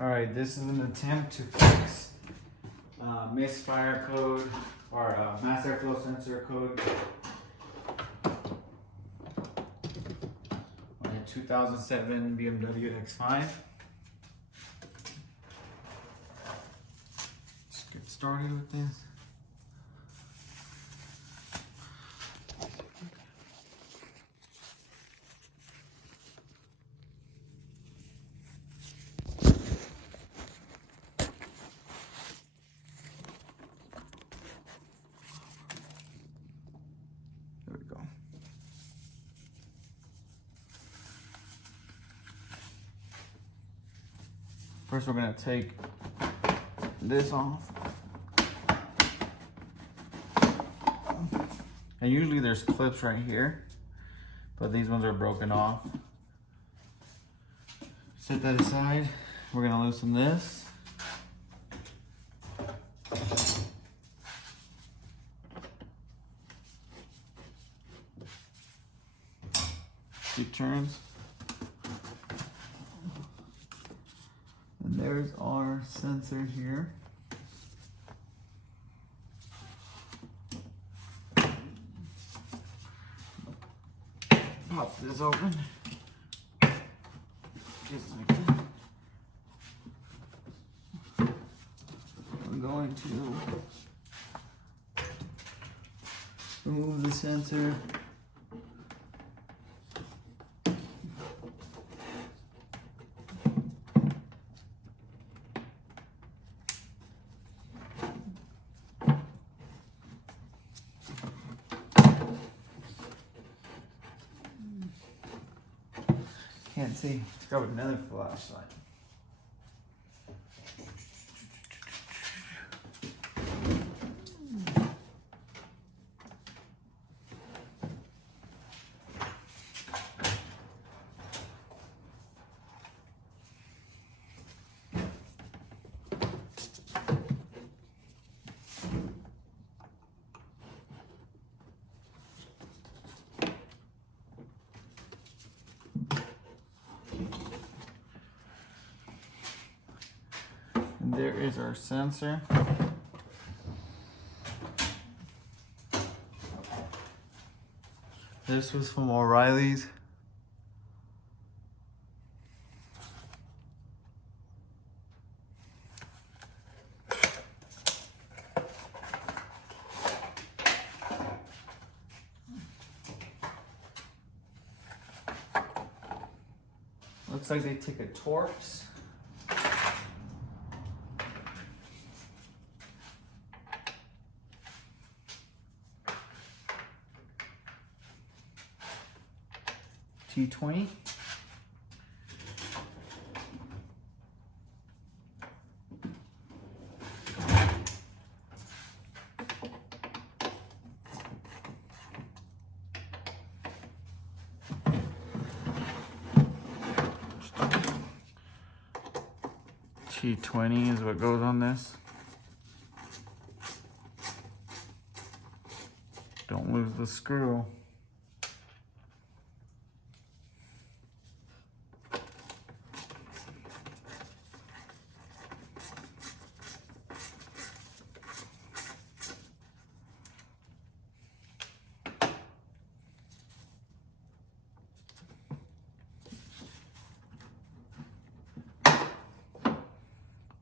Alright, this is an attempt to fix misfire code or mass airflow sensor code on a 2007 BMW X5. Let's get started with this. There we go. First, we're gonna take this off. And usually there's clips right here, but these ones are broken off. Set that aside. We're gonna loosen this. Two turns. And there's our sensor here. Pop this open. Just like that. I'm going to remove the sensor. Can't see. Let's grab another flashlight. And there is our sensor. This was from O'Reilly's. Looks like they take a Torx. T20. T20 is what goes on this. Don't lose the screw.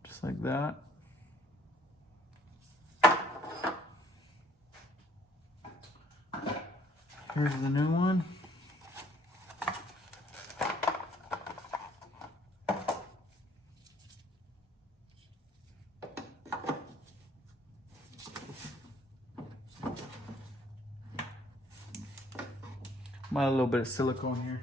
Just like that. Here's the new one. Might have a little bit of silicone here.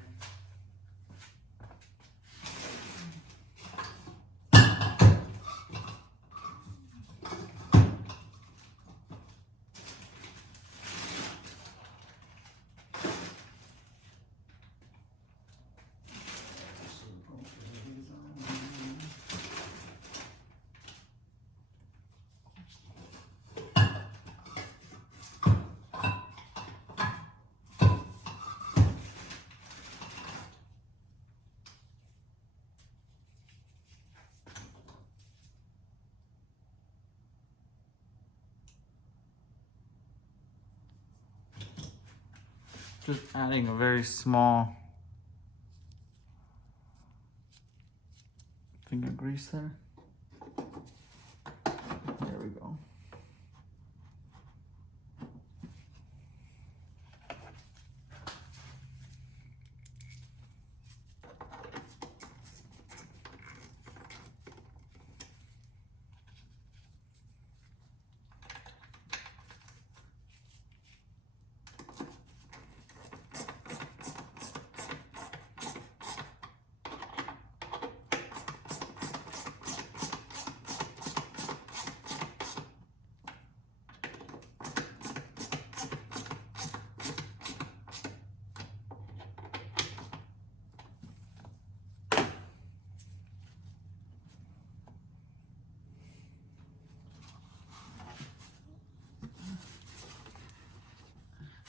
Just adding a very small finger grease there. There we go.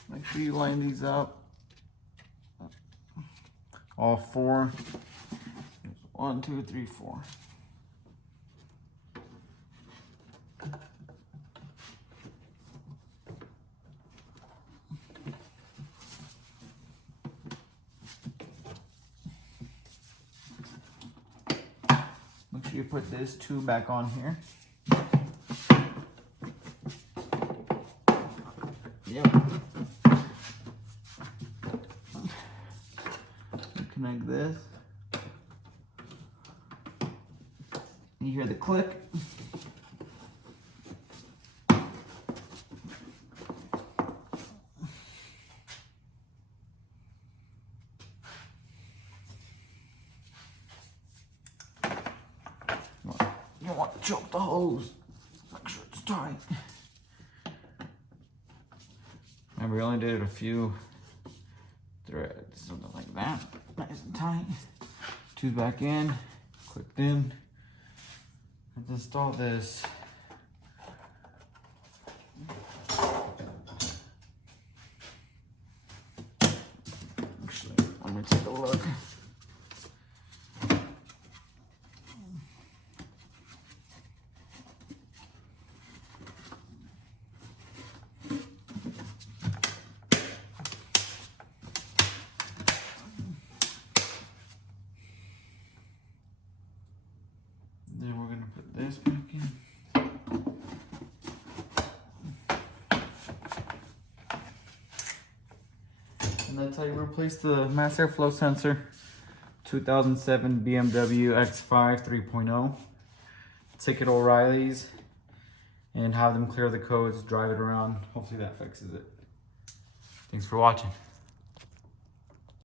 Make sure you line these up. All four. 1, 2, 3, 4. Make sure you put this 2 back on here. Yep. Connect this. You hear the click. You don't want to choke the hose. Make sure it's tight. Remember, we only did a few threads, something like that. Nice and tight. 2's back in. Clicked in. Let's install this. Actually, I'm gonna take a look. Then we're gonna put this back in. And that's how you replace the mass airflow sensor. 2007 BMW X5 3.0. Take it O'Reilly's and have them clear the codes, drive it around. Hopefully that fixes it. Thanks for watching.